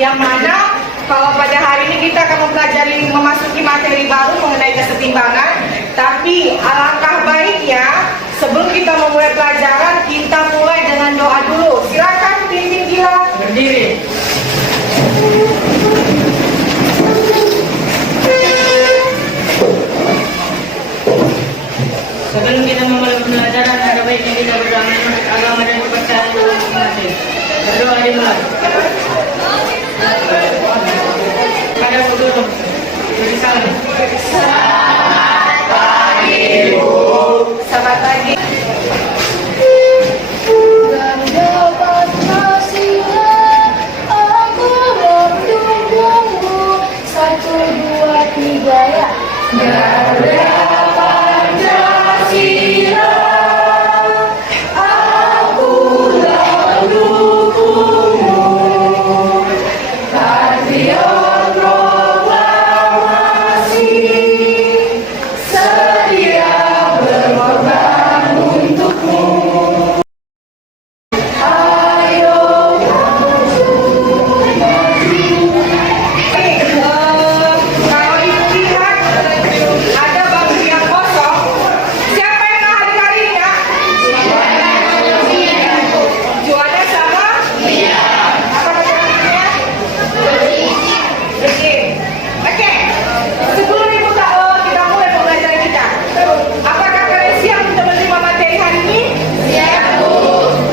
Yang mana kalau pada hari ini kita akan mempelajari memasuki materi baru mengenai kesetimbangan. Tapi alangkah baiknya sebelum kita memulai pelajaran, kita mulai dengan doa dulu. Silakan pimpin Gilang berdiri. Sebelum kita memulai pelajaran, ada baiknya kita berdoa menurut agama dan kepercayaan dalam masing-masing. Berdoa dimulai. Ada dulu. Beri salam. Selamat pagi, Bu. Selamat pagi. Dan dapat kasihlah aku bertunggu 1, 2, 3 ya. Dan dapat kasihlah aku mendukungmu. Kardian proklamasi sedia berkorban untukmu. Ayo kalau ibu lihat ada bangku yang kosong, siapa yang hadir hari ini ya? Juara sama? Apa namanya? Oke, sebelum kita mulai pembelajaran kita, apakah kalian siap untuk menerima materi hari ini? Siap, Bu.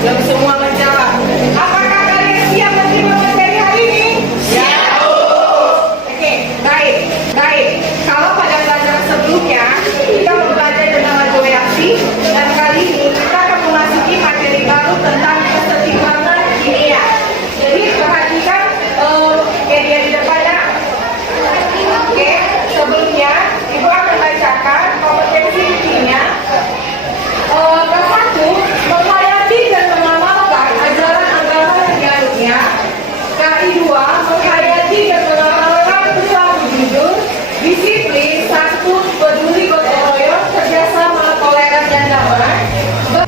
Belum semua menjawab. Apakah kalian siap menerima materi hari ini? Siap, Bu. Oke, baik. Kalau pada pelajaran sebelumnya kita mempelajari tentang laju reaksi, dan kali ini kita akan memasuki materi baru tentang kesetimbangan kimia. Jadi perhatikan media di depan ya. Oke, sebelumnya Ibu akan bacakan kompetensi intinya. Ke-1, menghayati dan mengamalkan ajaran agama yang dianutnya. K2, menghayati dan mengamalkan perilaku jujur, disiplin, santun, peduli, gotong royong, kerjasama, toleran, dan damai.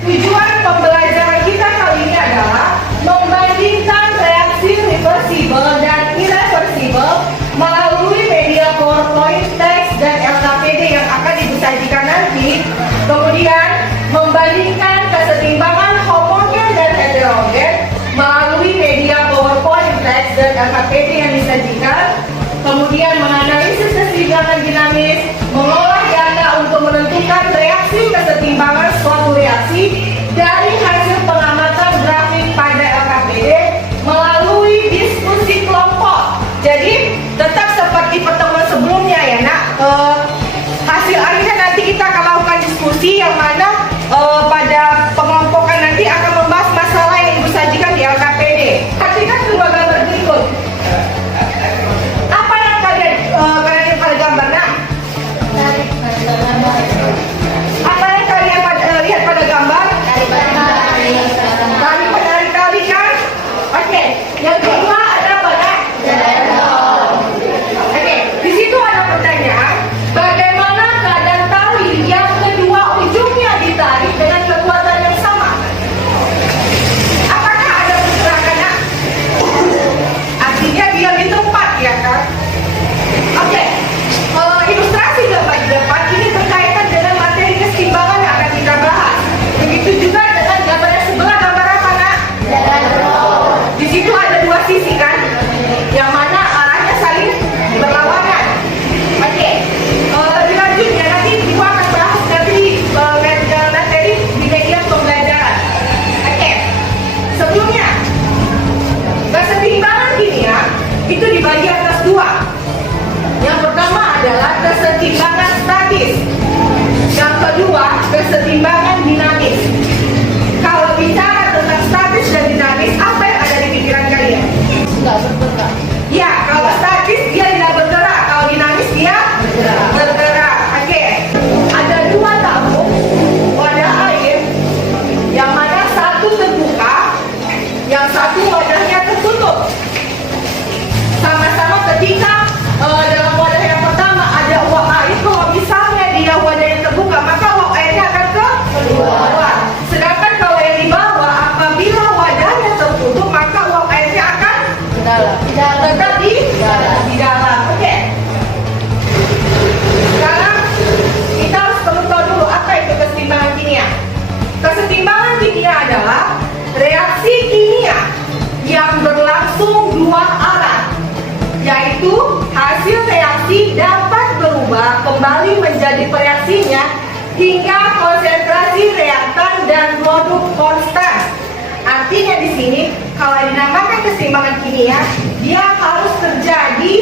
Tujuan pembelajaran kita kali ini adalah membandingkan reaksi reversible dan irreversible melalui media PowerPoint, teks, dan LKPD yang akan disajikan nanti. Kemudian membandingkan kesetimbangan homogen dan heterogen melalui media PowerPoint, teks, dan LKPD yang disajikan. Kemudian menganalisis kesetimbangan dinamis, mengolah data untuk menentukan reaksi kesetimbangan suatu reaksi dari hasil pengamatan grafik pada LKPD melalui diskusi kelompok. Jadi tetap seperti pertemuan sebelumnya ya nak. Hasil akhirnya nanti kita akan lakukan diskusi yang mana pada pengelompokan nanti akan membahas masalah yang Ibu sajikan di LKPD. Perhatikan kedua gambar berikut. Apa yang kalian pada gambar nak? Apa yang kalian lihat pada gambar? Tali penarik kan? Oke. Yang kedua ada apa nak? Oke. Di situ ada pertanyaan. Bagaimana keadaan tali yang kedua ujungnya ditarik dengan kekuatan yang sama? Apakah ada pergerakan nak? Artinya dia di tempat ya kan? Oke. Ilustrasi gambar di depan ini berkaitan dengan materi kesetimbangan yang akan kita bahas. Begitu juga dengan gambar yang sebelah, gambar apa nak? Di situ ada dua sisi kan, yang mana arahnya saling berlawanan. Oke. Selanjutnya nanti Ibu akan bahas nanti materi di media pembelajaran. Oke. Sebelumnya, kesetimbangan kimia itu dibagi atas dua. Yang pertama adalah kesetimbangan statis. Yang kedua, kesetimbangan dinamis. Kalau bicara tentang statis dan dinamis, apa yang ada di pikiran kalian? Enggak bergerak. Ya, kalau statis dia tidak bergerak, kalau dinamis dia bergerak. Oke. Ada dua tabung wadah air, yang mana satu terbuka, yang satu wadahnya tertutup. sama-sama ketika dalam wadah yang pertama ada uap air, kalau misalnya dia wadah yang terbuka, maka uap airnya akan keluar. Sedangkan kalau yang di bawah, apabila wadahnya tertutup, maka uap airnya akan tetap di dalam. Oke. Sekarang kita harus perlu tahu dulu apa itu kesetimbangan kimia. Kesetimbangan kimia adalah reaksi kimia yang berlangsung dua arah, yaitu hasil reaksi dapat berubah kembali menjadi reaksinya hingga konsentrasi reaktan dan produk konstan. Artinya di sini kalau dinamakan keseimbangan kimia, dia harus terjadi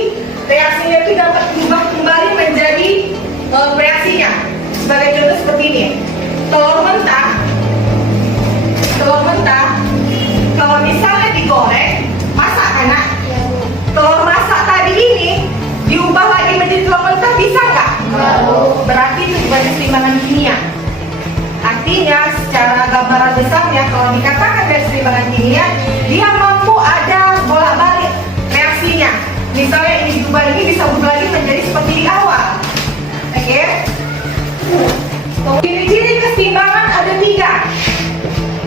reaksinya itu dapat berubah kembali menjadi reaksinya. Sebagai contoh seperti ini, telur mentah kalau misalnya digoreng, masak kan? Nak? Telur masak tadi ini diubah lagi menjadi telur mentah, bisa nggak? Berarti itu sebagai keseimbangan kimia. Artinya secara gambaran besarnya kalau dikatakan dari keseimbangan kimia, dia mampu ada bolak-balik reaksinya. Misalnya ini diubah, ini bisa berubah lagi menjadi seperti di awal. Oke? Ciri-ciri keseimbangan ada 3.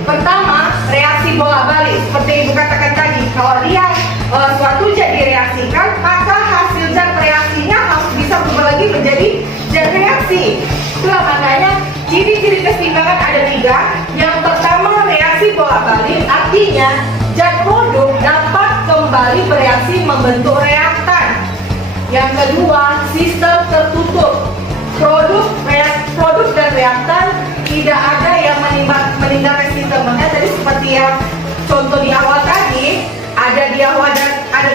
Pertama, reaksi bolak-balik. Seperti ibu katakan tadi, kalau dia suatu zat direaksikan, maka hasil zat reaksinya harus bisa berubah lagi menjadi zat reaksi. Itulah makanya ciri-ciri keseimbangan ada 3. Yang pertama, reaksi bolak-balik, artinya zat produk dapat kembali bereaksi membentuk reaktan. Yang kedua, sistem tertutup. Produk dan reaktan tidak ada yang meninggalkan sistem. Makanya tadi seperti yang contoh di awal tadi, ada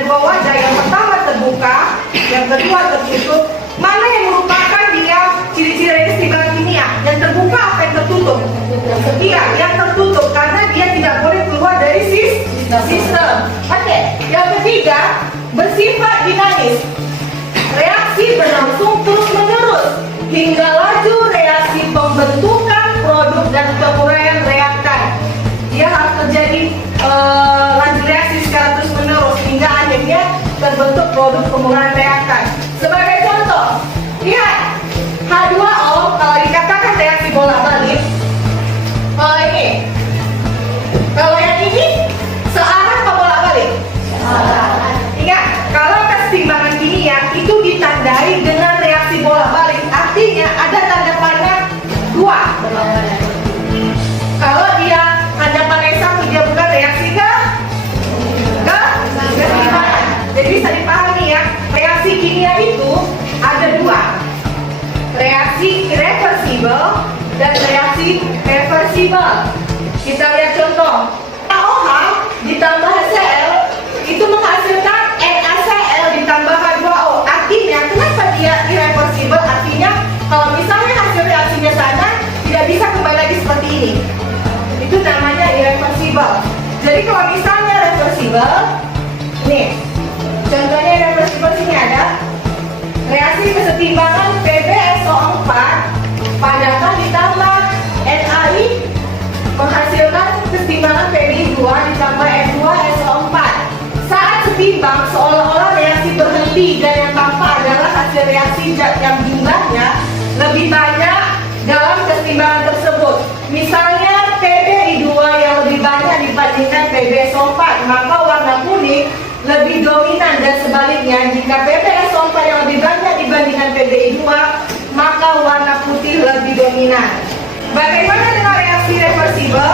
dua wadah, yang pertama terbuka, yang kedua tertutup. Mana yang merupakan dia ciri-ciri keseimbangan kimia? Yang terbuka apa yang tertutup? Iya, yang tertutup karena dia tidak boleh keluar dari sistem. Oke. Yang ketiga, bersifat dinamis. Reaksi berlangsung terus-menerus hingga laju reaksi pembentukan produk dan penguraian reaktan. Dia harus terjadi laju reaksi secara terus-menerus hingga akhirnya terbentuk produk penguraian reaktan. Sebagai contoh, lihat H2O kalau dikatakan reaksi bolak-balik, ini. Kalau yang ini searah atau bolak-balik? Ingat, kalau keseimbangan kimia itu ditandai dengan reaksi bolak-balik, artinya ada tanda panah 2. Kalau dia tanda panah 1, dia bukan reaksi ke keseimbangan. Jadi bisa dipahami ya, reaksi kimia itu ada 2. Reaksi irreversibel dan reaksi reversibel. Kita lihat contoh. OH ditambah HCl itu menghasilkan NaCl ditambah H2O. Artinya, kenapa dia irreversibel? Artinya, kalau misalnya hasil reaksinya sana, tidak bisa kembali lagi seperti ini. Itu namanya irreversibel. Jadi kalau misalnya reversibel, nih, contohnya irreversibel sini ada reaksi kesetimbangan PbSO4 padatkan ditambah NaI menghasilkan kesetimbangan Pb2 ditambah N2SO4. Saat setimbang seolah-olah reaksi berhenti dan yang tampak adalah hasil reaksi zat yang jumlahnya lebih banyak dalam kesetimbangan tersebut. Misalnya Pbi2 yang lebih banyak dibandingkan PbSO4, maka warna kuning lebih dominan, dan sebaliknya jika PbSO4 yang lebih banyak dibandingkan Pbi2, maka warna putih lebih dominan. Bagaimana dengan reaksi reversibel?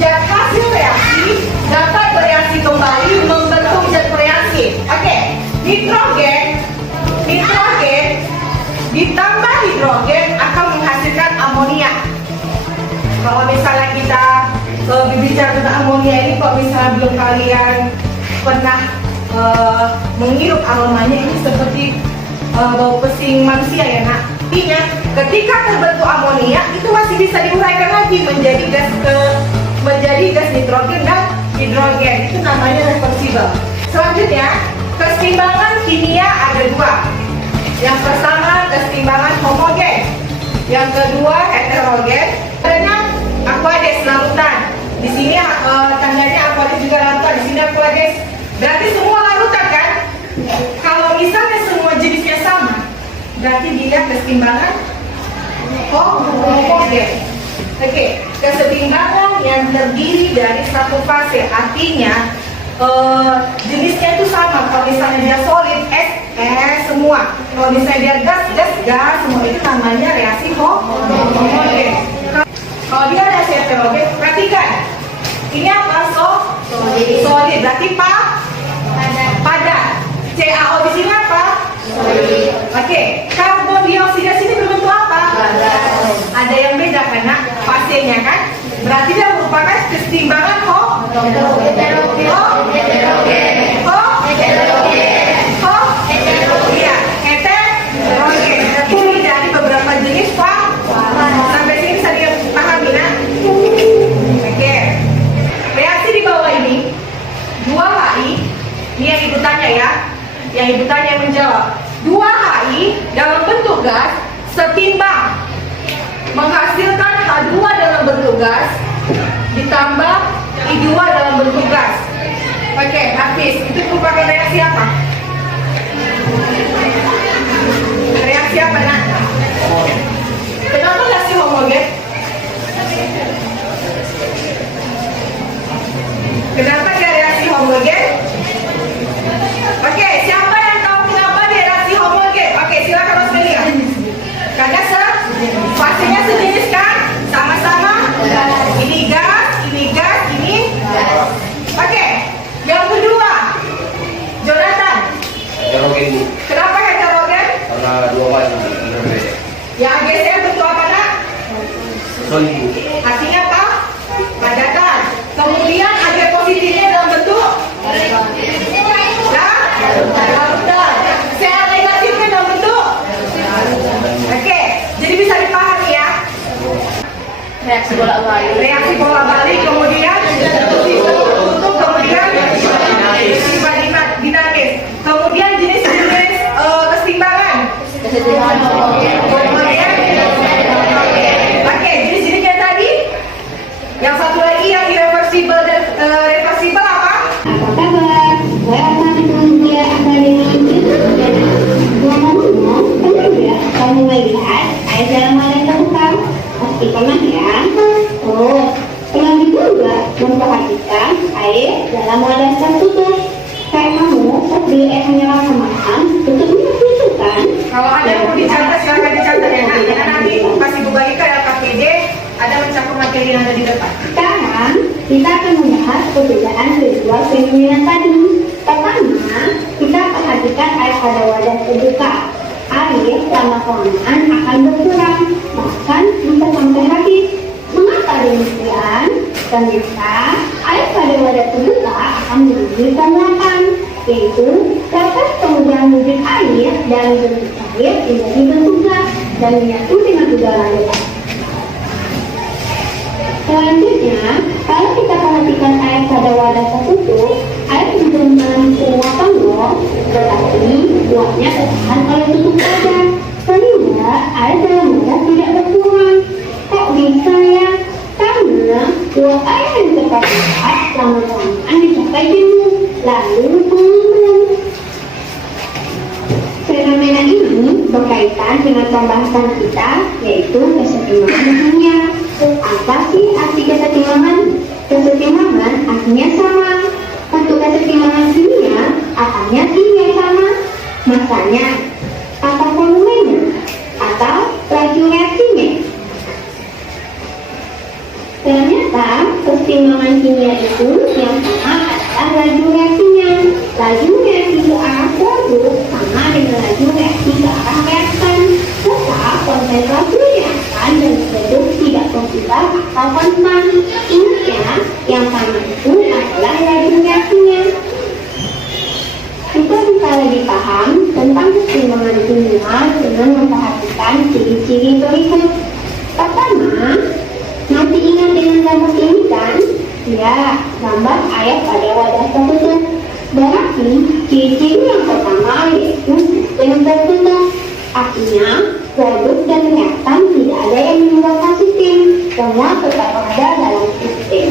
Zat hasil reaksi dapat bereaksi kembali membentuk zat reaksi. Oke, nitrogen ditambah hidrogen akan menghasilkan amonia. Kalau misalnya kita berbicara tentang amonia ini, kalau misalnya belum kalian pernah menghirup aromanya, ini seperti bau pesing manusia ya nak. Artinya ketika terbentuk amonia itu masih bisa diuraikan lagi menjadi gas nitrogen dan hidrogen. Itu namanya reversibel. Selanjutnya, keseimbangan kimia ada 2. Yang pertama keseimbangan homogen, yang kedua heterogen. Adanya aqueous larutan. Di sini tandanya aqueous juga larutan. Di sini aqueous. Berarti semua larutan kan? berarti dilihat kesetimbangan homogen. Oke, kesetimbangan yang terdiri dari satu fase, artinya jenisnya itu sama. Kalau misalnya dia solid, S semua. Kalau misalnya dia gas, semua. Itu namanya reaksi homogen. Kalau dia reaksi heterogen, perhatikan. Ini apa? Solid. Berarti padat. CaO di sini apa? Solid. Oke, karbon dioksida sini berbentuk apa? Ada yang beda karena fasenya kan? Berarti dia merupakan kesetimbangan heterogen. Iya, heterogen. Terdiri dari beberapa jenis sampai sini bisa dipahami nah? Oke. Reaksi di bawah ini 2HI, ini yang ibu tanya ya. Yang ibu tanya yang menjawab. 2HI dalam bentuk gas setimbang menghasilkan H2 dalam bentuk gas ditambah I2 dalam bentuk gas. Oke, Hafiz, itu merupakan reaksi apa? Reaksi apa nak? Kenapa reaksi homogen? Kenapa dia reaksi homogen? Oke, siapa yang tahu kenapa dia reaksi homogen? Oke, silakan Rosmelia. Karena fasenya sejenis kan? Sama-sama. Ini gas, ini gas. Oke, yang kedua, Jonathan. Heterogen Bu. Kenapa heterogen? Karena dua fase berbeda. Yang AGCL bentuk apa nak? Solid Bu. Artinya apa? Padatan. Kemudian Ag positifnya dalam bentuk padat. Cl negatifnya dalam bentuk. Oke, jadi bisa dipahami ya. Reaksi bolak-balik. Reaksi bola balik, kemudian tutup, kemudian dinamis. Kemudian jenis-jenis kesetimbangan. Kesetimbangan homogen. Oke, jenis-jenisnya tadi. Yang satu lagi yang irreversible dan reversible apa? Apa kabar? Saya akan mengulas akademi ngomong-ngomong, pernah nggak kamu melihat air dalam wadah terbuka? Pasti pernah ya? Oh, pernah juga nggak memperhatikan air dalam wadah tertutup? Kayak kamu, saat beli air mineral kemasan, tutupnya gitu kan? Kalau ada yang mau dicatat, silahkan dicatat ya. Karena nanti pas Ibu bagikan LKPD, ada mencakup materi yang ada di depan. Sekarang kita akan membahas perbedaan kedua fenomena tadi. Pertama, kita perhatikan air pada wadah terbuka. Air selama kelamaan akan berkurang, bahkan bisa sampai habis. Mengapa demikian? Ternyata air pada wadah terbuka akan memiliki penguatan, yaitu proses pengubahan wujud air dari bentuk cair menjadi bentuk gas dan menyatu dengan udara luar. Selanjutnya, kalau kita perhatikan air pada wadah tertutup, air belum mengalami penguatan loh, tetapi uapnya tertahan oleh tutup wadah, sehingga air dalam wadah tidak berkurang. Kok bisa ya? Karena uap air yang terpakat lama-kelamaan dicapai jenuh, lalu mengembun. Fenomena ini berkaitan dengan pembahasan kita, yaitu kesetimbangan kimia. Apa sih arti kesetimbangan? Kesetimbangan artinya sama. Untuk kesetimbangan kimia, artinya kimia sama. Masanya, apa volumenya? Atau laju reaksinya? Ternyata kesetimbangan kimia itu yang sama adalah laju reaksinya. Laju reaksi ke arah produk sama dengan laju reaksi ke arah reaktan. Tetap konsentrasi reaktan dan produk tidak berubah atau konstan. Ingat ya, yang sama itu adalah laju reaksinya. Kita bisa lebih paham tentang kesetimbangan kimia dengan memperhatikan ciri-ciri berikut. Pertama, masih ingat dengan gambar ini kan? Ya, gambar air pada wadah tertutup. Berarti ciri-ciri yang pertama yaitu sistem tertutup. Artinya, produk dan reaktan tidak ada yang meninggalkan sistem, semua tetap ada dalam sistem.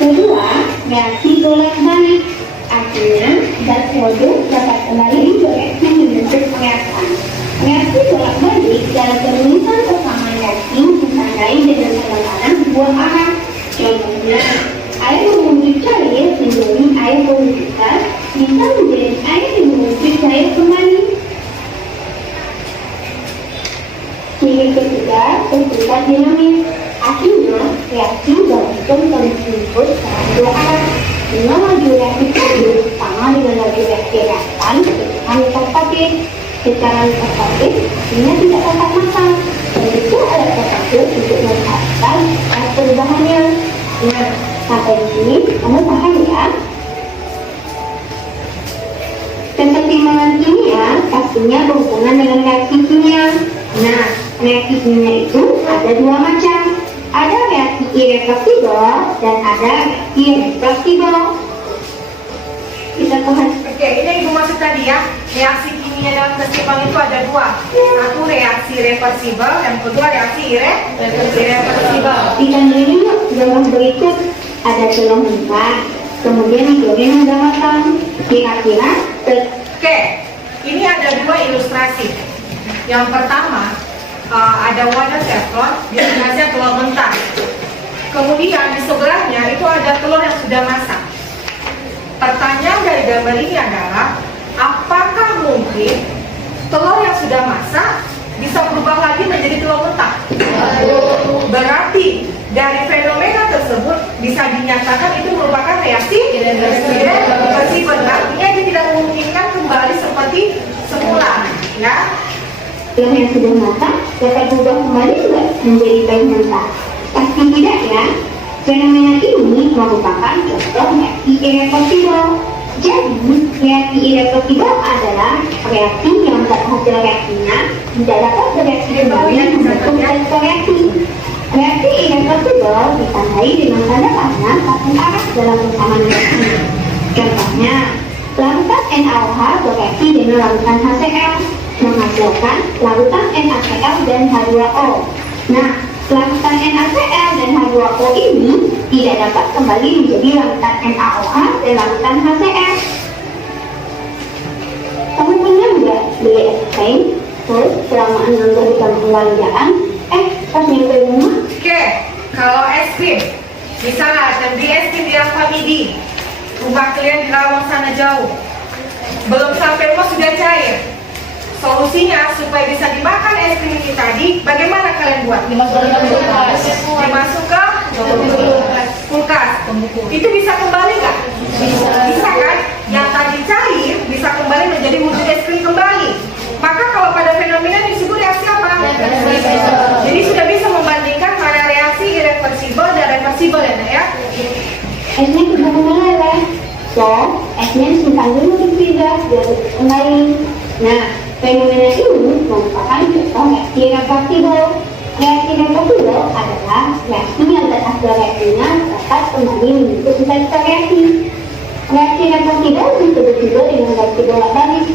Kedua, reaksi bolak-balik. Artinya, zat produk dapat kembali bereaksi bentuk pengesan. Reaksi bolak-balik dalam penulisan persamaan reaksi ditandai dengan penekanan dua arah. Contohnya, air mengunci cair menjadi air pembuka bisa menjadi air yang mengunci cair kembali. Ciri ketiga, bersifat dinamis. Artinya, reaksi berlangsung terus dalam dua arah. Dengan laju reaksi tersebut sama dengan laju reaksi reaktan ketika mikrostatik. Secara mikrostatik, artinya tidak tatap mata. Dan itu alat terpakai untuk memperhatikan perubahannya. Nah, sampai di sini kamu paham ya? Kesetimbangan kimia pastinya berhubungan dengan reaksi kimia. Nah, reaksi kimia itu ada dua macam. Ada reaksi irreversibel dan ada reaksi reversibel. Kita perhatikan. Oke, ini yang Ibu maksud tadi ya. Reaksi kimia dalam keseimbangan itu ada dua. Satu reaksi reversibel, yang kedua reaksi irreversibel. Kita lihat gambar berikut. Ada telur mentah, kemudian digoreng hingga matang. Kira-kira Oke, ini ada dua ilustrasi. Yang pertama, ada wadah teflon, diatasnya telur mentah. Kemudian di sebelahnya itu ada telur yang sudah masak. Pertanyaan dari gambar ini adalah, apakah mungkin telur yang sudah masak bisa berubah lagi menjadi telur mentah? Berarti dari fenomena tersebut bisa dinyatakan itu merupakan reaksi irreversibel. Artinya dia tidak memungkinkan kembali seperti semula, ya. telur yang sudah masak dapat berubah kembali juga menjadi telur mentah? Pasti tidak ya. Fenomena ini merupakan contoh reaksi irreversibel. Jadi, reaksi irreversibel adalah reaksi yang pada hasil reaksinya tidak dapat bereaksi kembali membentuk satu reaksi. Reaksi irreversibel ditandai dengan tanda panah satu arah dalam persamaan reaksi. Contohnya, larutan NaOH bereaksi dengan larutan HCl menghasilkan larutan NaCl dan H2O. Nah, larutan NaCl dan H2O ini tidak dapat kembali menjadi larutan NaOH dan larutan HCl. Kamu pernah nggak beli es krim, terus selama 6 jam pembelanjaan, pas nyampe rumah? Oke, kalau es krim, misalnya beli es krim di Alfamidi, rumah kalian di Rawang sana jauh, belum sampai rumah sudah cair. Solusinya supaya bisa dimakan es krim ini tadi, bagaimana kalian buat? Dimasuk ke kulkas. Itu bisa kembali nggak? Bisa kan? Yang tadi cair bisa kembali menjadi wujud es krim kembali. Maka kalau pada fenomena disebut reaksi apa? Jadi sudah bisa membandingkan pada reaksi irreversibel dan reversibel ya, Nak, ya? Esnya keburu meleleh, so esnya simpan dulu di freezer biar kembali. Nah, fenomena ini merupakan contoh reaksi reversibel. Reaksi reversibel adalah reaksi yang hasil reaksinya dapat kembali membentuk sisa reaksi. Reaksi reversibel disebut juga dengan reaksi bolak-balik.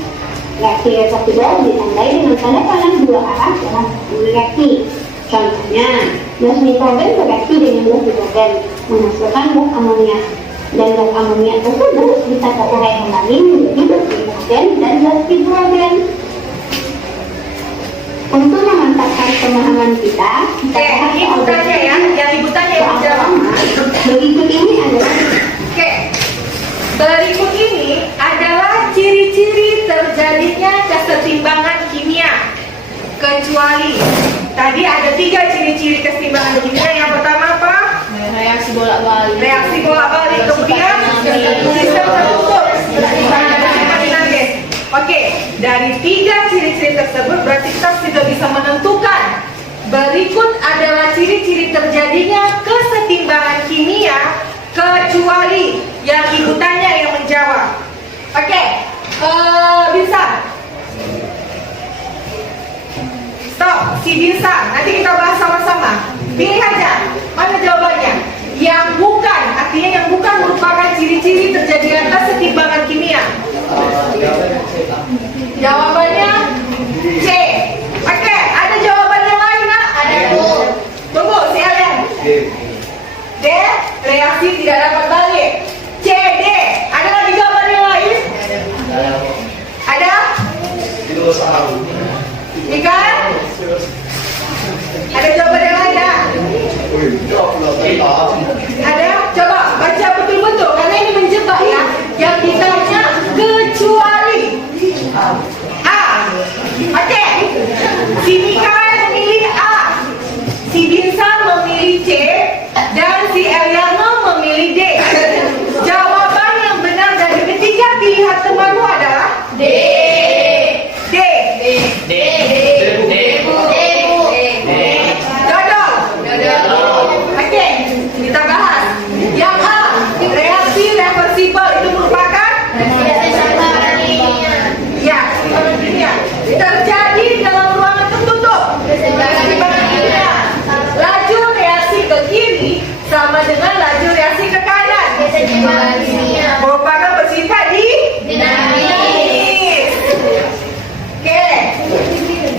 Reaksi reversibel ditandai dengan tanda panah dua arah dalam satu reaksi. Contohnya, gas nitrogen bereaksi dengan gas hidrogen menghasilkan gas amonia. Dan gas amonia tersebut bisa terurai kembali menjadi gas hidrogen dan gas hidrogen. Untuk memantapkan pemahaman kita bahas Ibu soal tanya ya, yang Ibu tanya Ibu soal jawab. berikut ini adalah Oke, berikut ini adalah ciri-ciri terjadinya kesetimbangan kimia. Kecuali tadi ada 3 ciri-ciri kesetimbangan kimia. Yang pertama apa? Reaksi bolak-balik. Reaksi bolak-balik. Kemudian sistem tertutup. Oke, dari 3 ciri-ciri tersebut berarti kita sudah bisa menentukan berikut adalah ciri-ciri terjadinya kesetimbangan kimia kecuali yang Ibu tanya yang menjawab. Oke, bisa. Stop, si Binsa. Nanti kita bahas sama-sama. Pilih aja, mana jawabannya? Yang bukan, artinya yang bukan merupakan ciri-ciri terjadinya kesetimbangan kimia. Jawabannya C. Oke, ada jawaban yang lain, Nak? Ada. Tunggu, si Alien. D. Reaksi tidak dapat balik. C, D. Ada lagi jawaban yang lain? Ada? Ikan? Ada jawaban yang lain tak? Ada? Coba baca betul-betul karena ini menjebak ya. Yang ditanya kecuali A. Okey. Si Mikael memilih A. Si Dinsa memilih C dan si Eliana memilih D. Jawapan yang benar dari ketiga pilihan temanmu adalah D. D. D. Dodol. Okey, kita bahas. Yang A, reaksi reversibel itu merupakan ya, terjadi dalam ruangan tertutup. Laju reaksi ke kiri sama dengan laju reaksi ke kanan. Merupakan bersifat dinamis. Okey.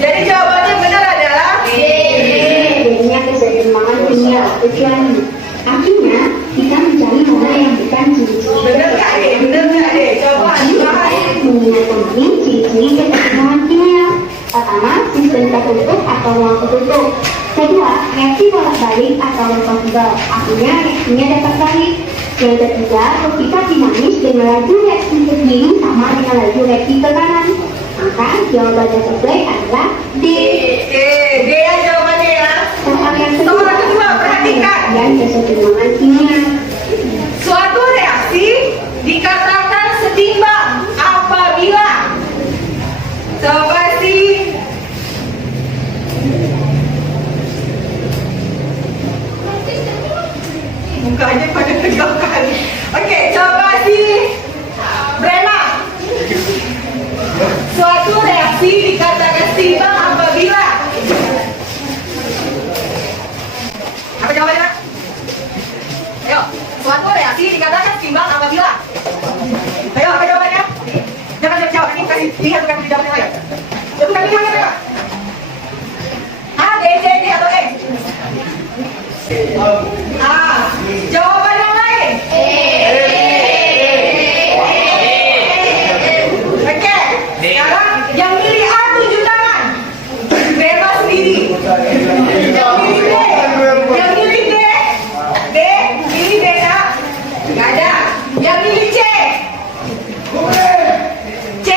Jadi jawabannya benar adalah Jadinya keseimbangan kimia kecuali. Akhirnya kita mencari mana yang bukan ciri-ciri. benar tak dek? Benar tak dek? Coba dibahas. Mengingat ini ciri-ciri keseimbangan kimia. Pertama, sistem tertutup atau ruang tertutup. Kedua, reaksi bolak-balik atau reversibel. Artinya reaksinya dapat balik. Yang ketiga, bersifat dinamis dengan laju reaksi ke kiri sama dengan laju reaksi ke kanan. Maka jawabannya sesuai adalah D. Okey, dia yang jawabannya ya. Soal yang Soal kedua, perhatikan. dan keseimbangan kimia. Suatu reaksi dikatakan setimbang apabila seperti mukanya pada tegakkan. Okey, coba si Brema. Suatu reaksi dikatakan setimbang apabila apa jawabannya? Ayo, suatu reaksi dikatakan setimbang apabila. Ayo, apa jawabannya? Jangan jawab ini, kasih lihat bukan jawaban yang lain. Bukan ini mana mereka? A, B, C, D atau E? A. Jawaban yang lain? Okey. Sekarang yang pilih A tunjuk tangan. Bebas sendiri. Yang pilih D. Yang pilih D. D. Pilih D tak? Tak ada. Yang pilih C. C.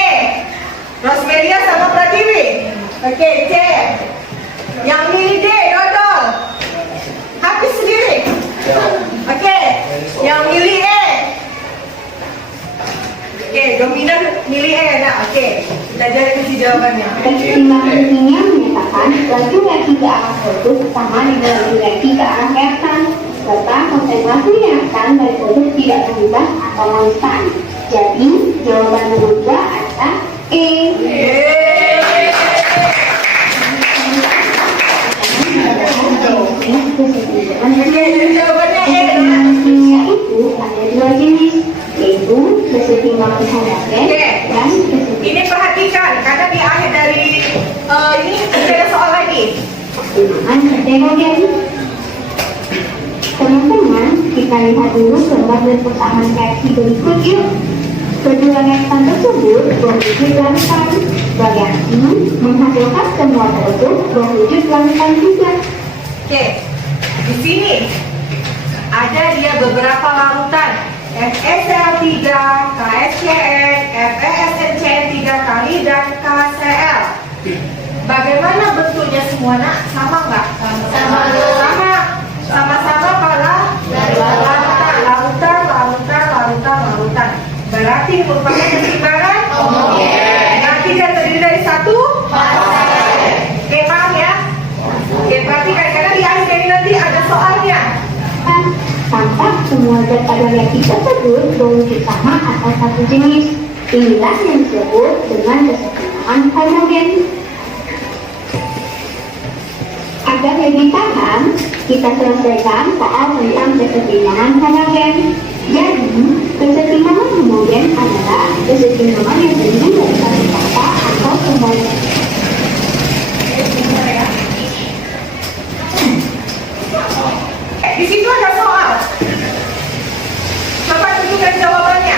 Rosmelia sama Pratiwi. Okey, C. Yang pilih D. Dodol. Habis sendiri. Okey. Yang pilih E. Okey, dominan milih E nak. Okey. Kita cari kunci jawabannya. Keseimbangan kimia menyatakan laju reaksi ke arah produk sama dengan laju reaksi ke arah reaktan, serta konsentrasi reaktan dari produk tidak berubah atau konstan. Jadi jawaban nomor 2 adalah E. Okey, jadi jawabannya E. Keseimbangan kimia itu ada dua jenis, yaitu keseimbangan halogen dan Ini perhatikan karena di akhir dari ini ada soal lagi. keseimbangan heterogen. Teman-teman, kita lihat dulu gambar dan persamaan reaksi berikut yuk. Kedua reaktan tersebut berwujud larutan. Reaksi menghasilkan semua produk berwujud larutan juga. Okey. Di sini ada dia beberapa larutan. FeSL3, KSCN, FeSNCN3 kali dan KCl. Bagaimana bentuknya semua nak? Sama enggak? Sama. Sama-sama pada lautan. Berarti merupakan keseimbangan homogen. Berarti dia terdiri dari satu fase. Oke, paham ya? Oke, berarti kadang-kadang di akhir dari nanti ada soalnya. Tampak semua zat pada reaksi tersebut berwujud sama atau satu jenis. Inilah yang disebut dengan keseimbangan homogen. Agar lebih paham, kita selesaikan soal tentang keseimbangan homogen. Jadi, keseimbangan homogen adalah keseimbangan yang terdiri dari satu kata atau kembali. Di situ ada soal. Coba tunjukkan jawabannya.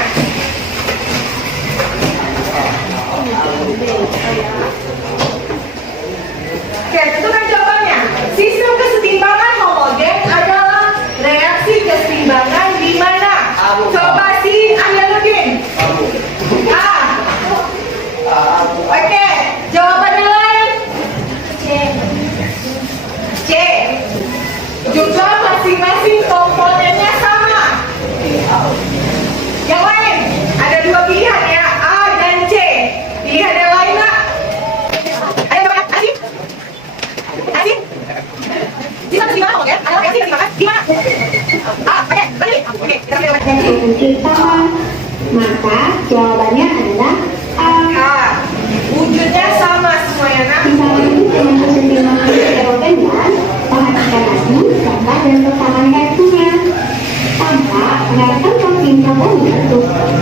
dan kunci utama. Maka jawabannya adalah A. Wujudnya sama semuanya nak. Misalnya ini dengan kesetimbangan heterogen dan perhatikan lagi gambar dan persamaan reaksinya. Tanpa reaksi protein karbonat itu.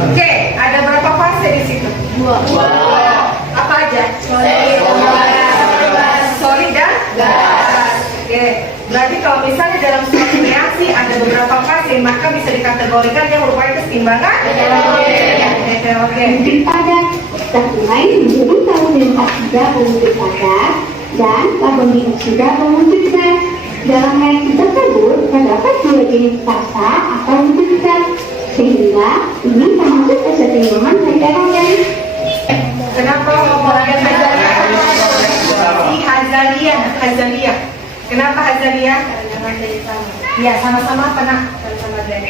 Oke, ada berapa fase di situ? Dua. Apa aja? Solid dan gas. Oke, berarti kalau misalnya dalam suatu reaksi ada beberapa fase, maka bisa dikategorikan yang merupakan kesetimbangan heterogen. Wujud padat terkulai menjadi karbon dioksida berwujud padat dan karbon dioksida berwujud gas. Dalam reaksi tersebut terdapat dua jenis fasa atau wujud gas, sehingga ini termasuk kesetimbangan heterogen. Kenapa ngomongin Hazalia? Si Hazalia. Kenapa Hazalia? Iya, sama-sama apa nak?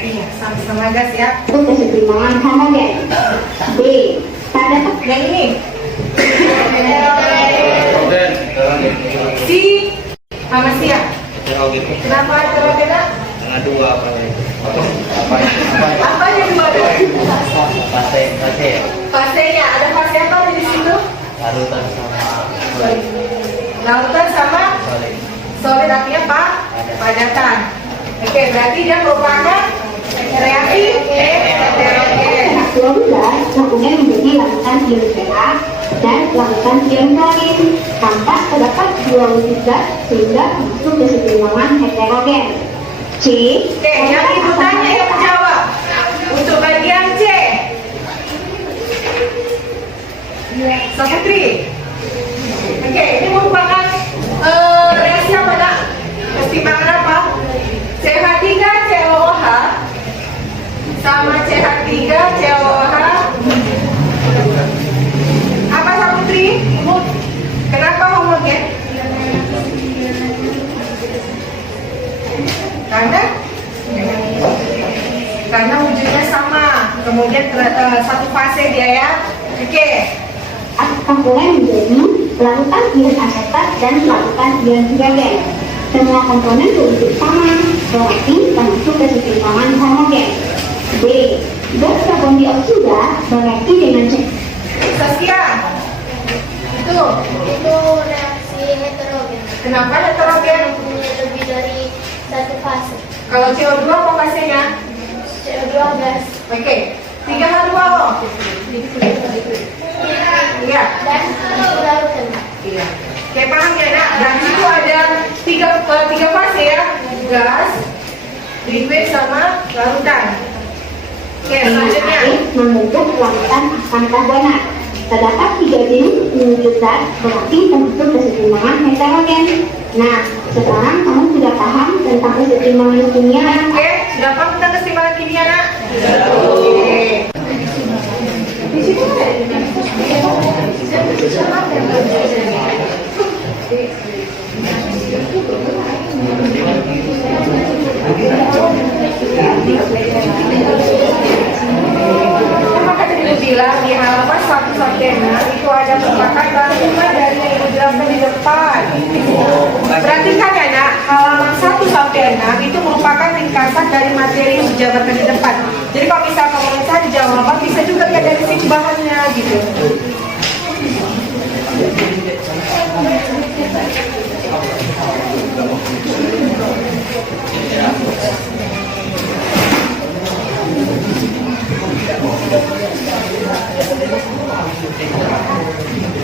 Iya, sama-sama gas ya. Itu kesetimbangan homogen. B. Terdapat Yang ini Heterogen. si Hamasia. Heterogen. Kenapa heterogen? Nak? Tengah dua apa ya? Apa? Apa yang dua dua? Fase. Fasenya, ada fase apa di situ? Larutan sama Lautan sama solid. solid artinya apa? Padatan. Oke, berarti dia merupakan reaksi heterogen. 12 kemudian menjadi larutan ion perak dan larutan ion klorin. Tampak terdapat dua wujud gas sehingga masuk kesetimbangan heterogen. C. Oke, yang ibu tanya yang menjawab. Untuk bagian C. Saputri. Oke, ini merupakan reaksi apa nak? Kesetimbangan apa? CH3 COOH sama CH3 COOH. Apa Saputri? Kenapa homogen? Karena wujudnya sama, kemudian satu fase dia ya. Oke. Komponen menjadi larutan ion asetat dan larutan ion hidrogen. Semua komponen berwujud sama, berarti termasuk kesetimbangan homogen. B. Gas karbon dioksida bereaksi dengan C. Saskia. Itu. Itu reaksi heterogen. Kenapa heterogen? Punya lebih dari satu fase. Kalau CO2 apa fasenya? CO2 gas Oke. 3H2O. Iya. dan larutan. Iya. Oke, paham ya nak? Dan itu ada tiga fase ya. Gas, liquid sama larutan. Oke, selanjutnya. Air membentuk larutan asam karbonat. Terdapat 3 jenis wujud zat berarti termasuk kesetimbangan heterogen. Nah, sekarang kamu sudah paham tentang kesetimbangan kimia. Oke, sudah paham tentang kesetimbangan kimia nak? Oke. Di sini maka tadi ibu bilang di halaman 1 itu ada merupakan rangkuman dari yang ibu jelaskan di depan. Perhatikan ya nak, halaman 1 itu merupakan ringkasan dari materi yang dijabarkan di depan. Jadi kalau misalnya kamu cari jawaban, bisa juga lihat dari sini bahannya gitu.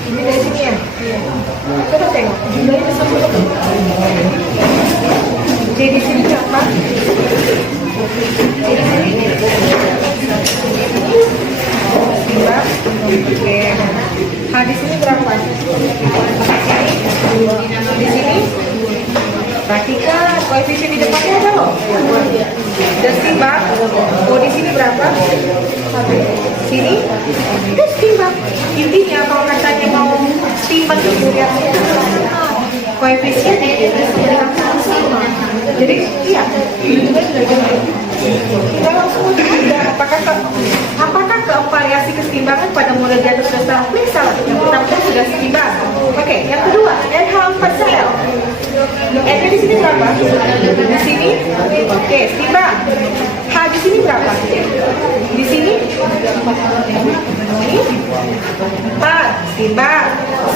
Ini dari sini ya? Coba tengok, jumlahnya besar berapa? Jadi di sini berapa? Jadi di sini? Timbang. Oke. Nah, di sini berapa? Di sini? Perhatikan, koefisien di depannya ada loh. Dan timbang. Oh, di sini berapa? Sini? Terus timbang. Intinya kalau katanya mau timbang itu ya, koefisien sama. Jadi, iya. Kita langsung ada apakah variasi kesetimbangan pada model di atas sudah periksa? Yang pertama sudah seimbang. Oke, yang kedua NH4Cl. N-nya di sini sini berapa? Di sini? Oke, timbang. H di sini berapa? Di sini? Ini? 4, timbang.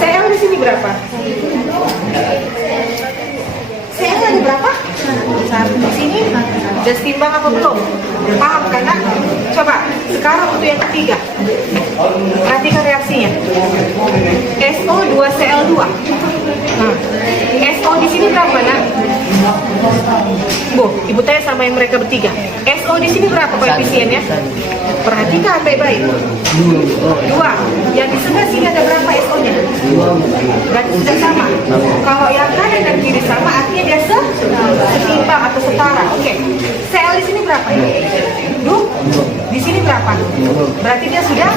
CL di sini berapa? CL ada berapa? 1 di sini. Udah timbang apa belum? Paham kan? Nak? Coba, sekarang untuk yang ketiga. Perhatikan reaksinya. SO2CL2. Nah, SO di sini berapa, Nak? Bu, Ibu tanya sama yang mereka bertiga. SO di sini berapa koefisiennya? Perhatikan baik-baik. 2. Yang di sebelah sini ada berapa SO-nya? Berarti sudah sama. Kalau yang kanan dan kiri sama, artinya dia setimbang atau setara. Oke. Cl di sini berapa ya? Di sini berapa? Berarti dia sudah.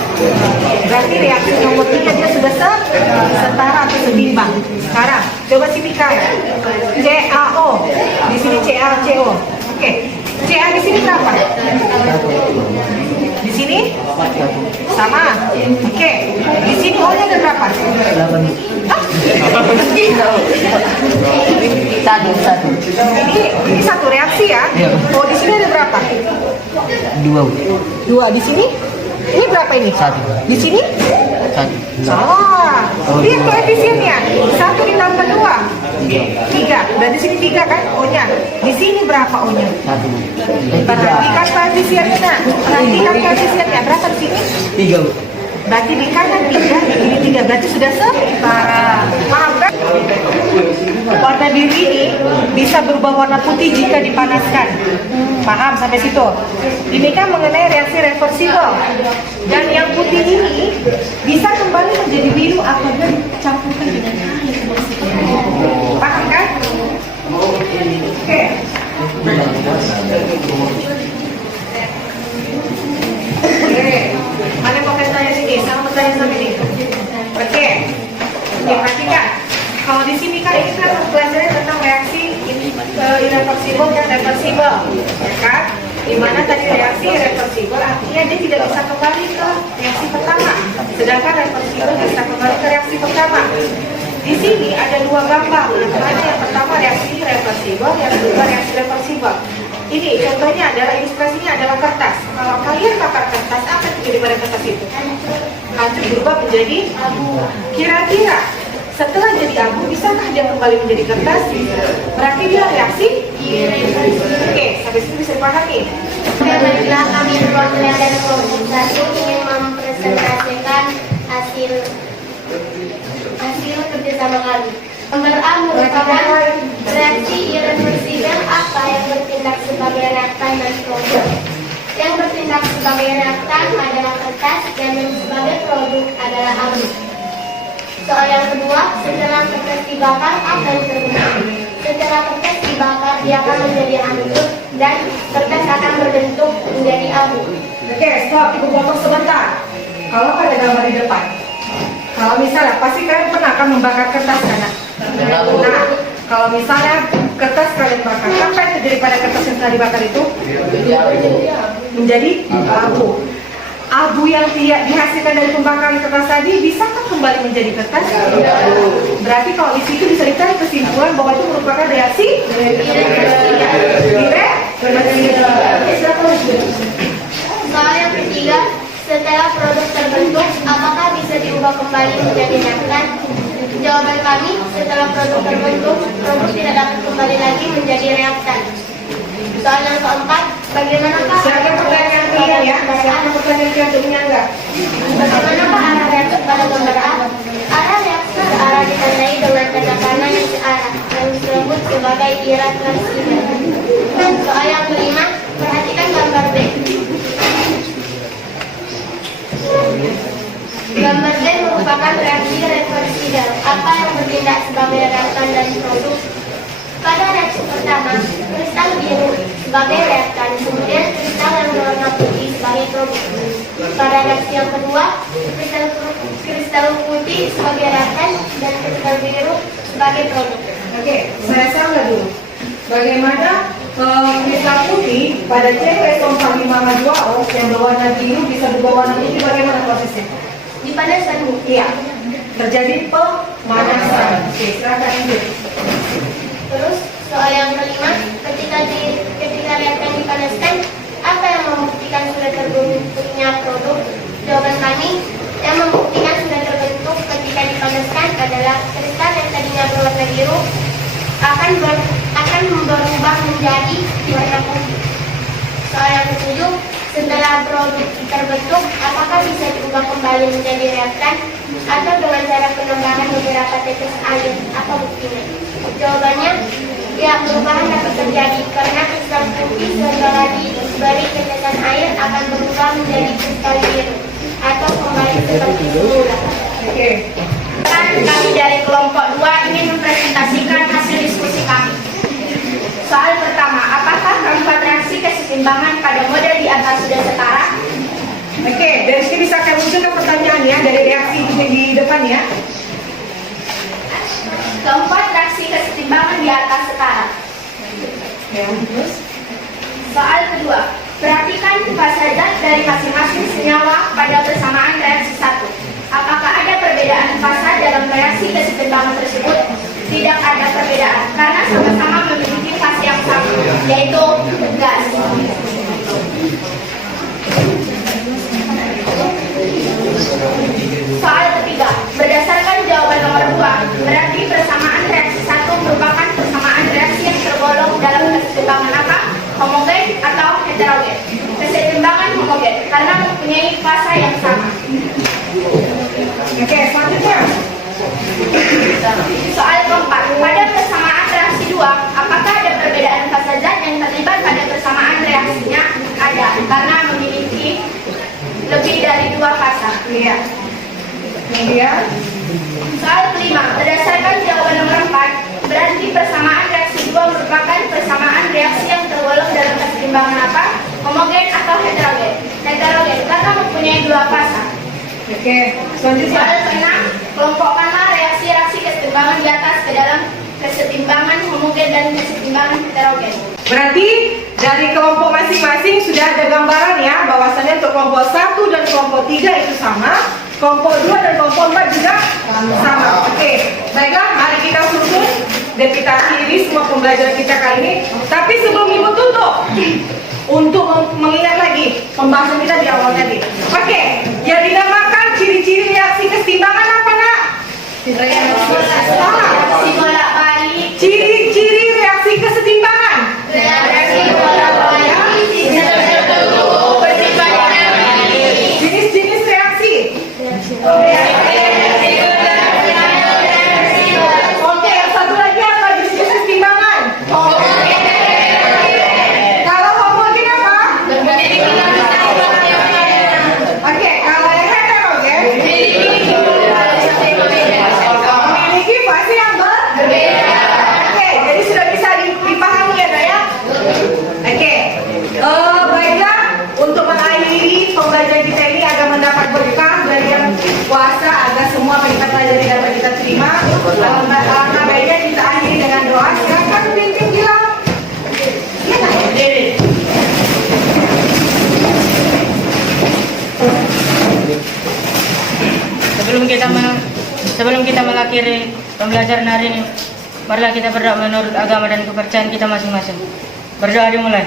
Berarti reaksi nomor 3 dia sudah setara atau setimbang. Sekarang coba simplikan. CaO. Di sini CaCO. Oke. Ca di sini berapa? Di sini sama. Oke. Di sini O-nya ada berapa? Satu. Ini satu reaksi ya. O di sini ada berapa? 2 di sini. Ini berapa ini? 1. Di sini? 1. Salah. Lihat koefisiennya. 1 ditambah 2. 3. Berarti sini 3 kan O-nya. Di sini berapa O-nya? 1. Perhatikan koefisiennya. Nah. Perhatikan koefisiennya. Berapa di sini? 3. Berarti di kanan 3, di kiri 3. Berarti sudah setara. Paham kan? Warna biru ini bisa berubah warna putih jika dipanaskan. Paham sampai situ? Ini kan mengenai reaksi reversibel. Dan yang putih ini bisa kembali menjadi biru apabila dicampurkan dengan air. Paham kan? Oke. Oke. Mana mau tanya sini? Sama tanya sama ini. Oke. Oke, perhatikan. Kalau di sini kan ini kan pelajaran tentang reaksi irreversibel dan reversibel, ya kan? Dimana tadi reaksi irreversibel artinya dia tidak bisa kembali ke reaksi pertama, sedangkan reversibel bisa kembali ke reaksi pertama. Di sini ada 2 gambar, mana yang pertama reaksi reversibel, yang kedua reaksi reversibel. Ini contohnya adalah ilustrasinya adalah kertas. Kalau kalian bakar kertas, apa yang terjadi pada kertas itu? Hancur berubah menjadi abu. Kira-kira setelah jadi abu, bisakah dia kembali menjadi kertas? Berarti dia reaksi? Oke, sampai sini bisa dipahami. Baiklah, kami perwakilan dari kelompok 1 ingin mempresentasikan hasil kerjasama kami. Nomor A merupakan reaksi irreversibel apa yang bertindak sebagai reaktan dan produk. Yang bertindak sebagai reaktan adalah kertas dan yang sebagai produk adalah abu. Soal yang kedua, setelah kertas dibakar apa yang terbentuk? Setelah kertas dibakar dia akan menjadi hancur dan kertas akan berbentuk menjadi abu. Oke, stop, Ibu potong sebentar. Kalau pada gambar di depan, kalau misalnya pasti kalian pernah akan membakar kertas kan? Nah, kalau misalnya kertas kalian bakar, apa yang terjadi pada kertas yang telah dibakar itu? Menjadi abu. Abu yang dihasilkan dari pembakaran kertas tadi bisakah kembali menjadi kertas? Berarti kalau di situ bisa ditarik kesimpulan bahwa itu merupakan reaksi Soal yang ketiga, setelah produk terbentuk, apakah bisa diubah kembali menjadi reaktan? Jawaban kami, setelah produk terbentuk, produk tidak dapat kembali lagi menjadi reaktan. Soal yang keempat, bagaimanakah Silakan pertanyaan kalian ya. Silakan pertanyaan kalian jawabnya enggak? Bagaimanakah arah reaksi pada gambar A? Arah reaksi searah ditandai dengan tanda panah yang searah, yang disebut sebagai irreversibel. Soal yang kelima, perhatikan gambar B. Gambar B merupakan reaksi reversibel, apa yang bertindak sebagai reaktan dan produk. Pada reaksi pertama, kristal biru sebagai reaktan, kemudian kristal yang berwarna putih sebagai produk. Pada reaksi yang kedua, kristal putih sebagai reaktan dan kristal biru sebagai produk. Oke, saya salah dulu. Bagaimana kristal putih pada C-2O yang berwarna biru bisa berubah warna putih, bagaimana prosesnya? Dipanaskan. Iya, terjadi pemanasan. Oke, silakan lanjut. Terus Soal yang kelima, ketika reaktan dipanaskan, apa yang membuktikan sudah terbentuknya produk? Jawaban kami, yang membuktikan sudah terbentuk ketika dipanaskan adalah kristal yang tadinya berwarna biru akan berubah menjadi warna putih. Soal yang ketujuh, setelah produk terbentuk, apakah bisa diubah kembali menjadi reaktan atau dengan cara penambahan beberapa tetes air? Apa buktinya? Jawabannya, ya, perubahan dapat terjadi karena kristal putih setelah diberi tetesan air akan berubah menjadi kristal biru atau kembali seperti semula. Oke. Kami dari kelompok 2 ingin mempresentasikan hasil diskusi kami. Soal pertama, apakah keempat reaksi kesetimbangan pada model di atas sudah setara? Oke, dari sini bisa kami munculkan pertanyaannya dari reaksi di depan ya. Keempat reaksi kesetimbangan di atas setara. Ya, terus. Soal kedua, perhatikan fase zat dari masing-masing senyawa pada persamaan reaksi 1. Apakah ada perbedaan fase dalam reaksi kesetimbangan tersebut? Tidak ada perbedaan, karena sama-sama memiliki fase yang sama, yaitu gas. Soal ketiga, berdasarkan jawaban nomor 2, berarti persamaan reaksi 1 merupakan persamaan reaksi yang tergolong dalam kesetimbangan apa? Homogen atau heterogen? Kesetimbangan homogen, karena mempunyai fase yang sama. Oke, selanjutnya. Soal keempat, pada persamaan reaksi 2, apakah ada perbedaan fase zat yang terlibat pada persamaan reaksinya? Ada, karena memiliki lebih dari 2 fase. Iya. Kemudian. Soal kelima, berdasarkan jawaban nomor 4, berarti persamaan reaksi 2 merupakan persamaan reaksi yang tergolong dalam kesetimbangan apa? Homogen atau heterogen? Heterogen, karena mempunyai 2 fase. Oke, selanjutnya. Soal keenam, kelompokkanlah reaksi-reaksi kesetimbangan di atas ke dalam kesetimbangan homogen dan kesetimbangan heterogen. Berarti dari kelompok masing-masing sudah ada gambaran ya bahwasannya untuk kelompok 1 dan kelompok 3 itu sama, kelompok 2 dan kelompok 4 juga sama. Oke, baiklah, mari kita susun deputasi ini semua pembelajaran kita kali ini. Tapi sebelum Ibu tutup, untuk mengingat lagi pembahasan kita di awal tadi. Oke, yang dinamakan ciri-ciri reaksi kesetimbangan apa nak? Reaksi bolak-balik. Ciri-ciri reaksi kesetimbangan. Reaksi bolak-balik. Jenis-jenis reaksi. Oke, yang satu lagi apa jenis-jenis kesetimbangan? Kalau homogen apa? Oke, kalau yang heterogen memiliki fase yang berbeda. Oke, jadi sudah bisa dipahami ya, Nak, ya? Oke, baiklah, untuk mengakhiri pembelajaran kita ini agar mendapat berkah dari yang puasa, agar semua apa yang kita pelajari dapat kita terima. Alangkah baiknya kita akhiri dengan doa. Silakan pimpin bilang. Sebelum kita mengakhiri pembelajaran hari ini, marilah kita berdoa menurut agama dan kepercayaan kita masing-masing. Berdoa dimulai.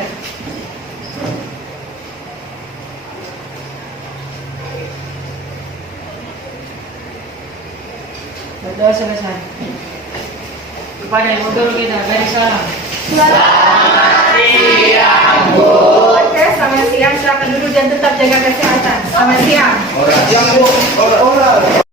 Berdoa selesai. Kepada ibu guru kita, beri salam. Oke, selamat siang. Silakan duduk dan tetap jaga kesehatan. Selamat siang. Orang.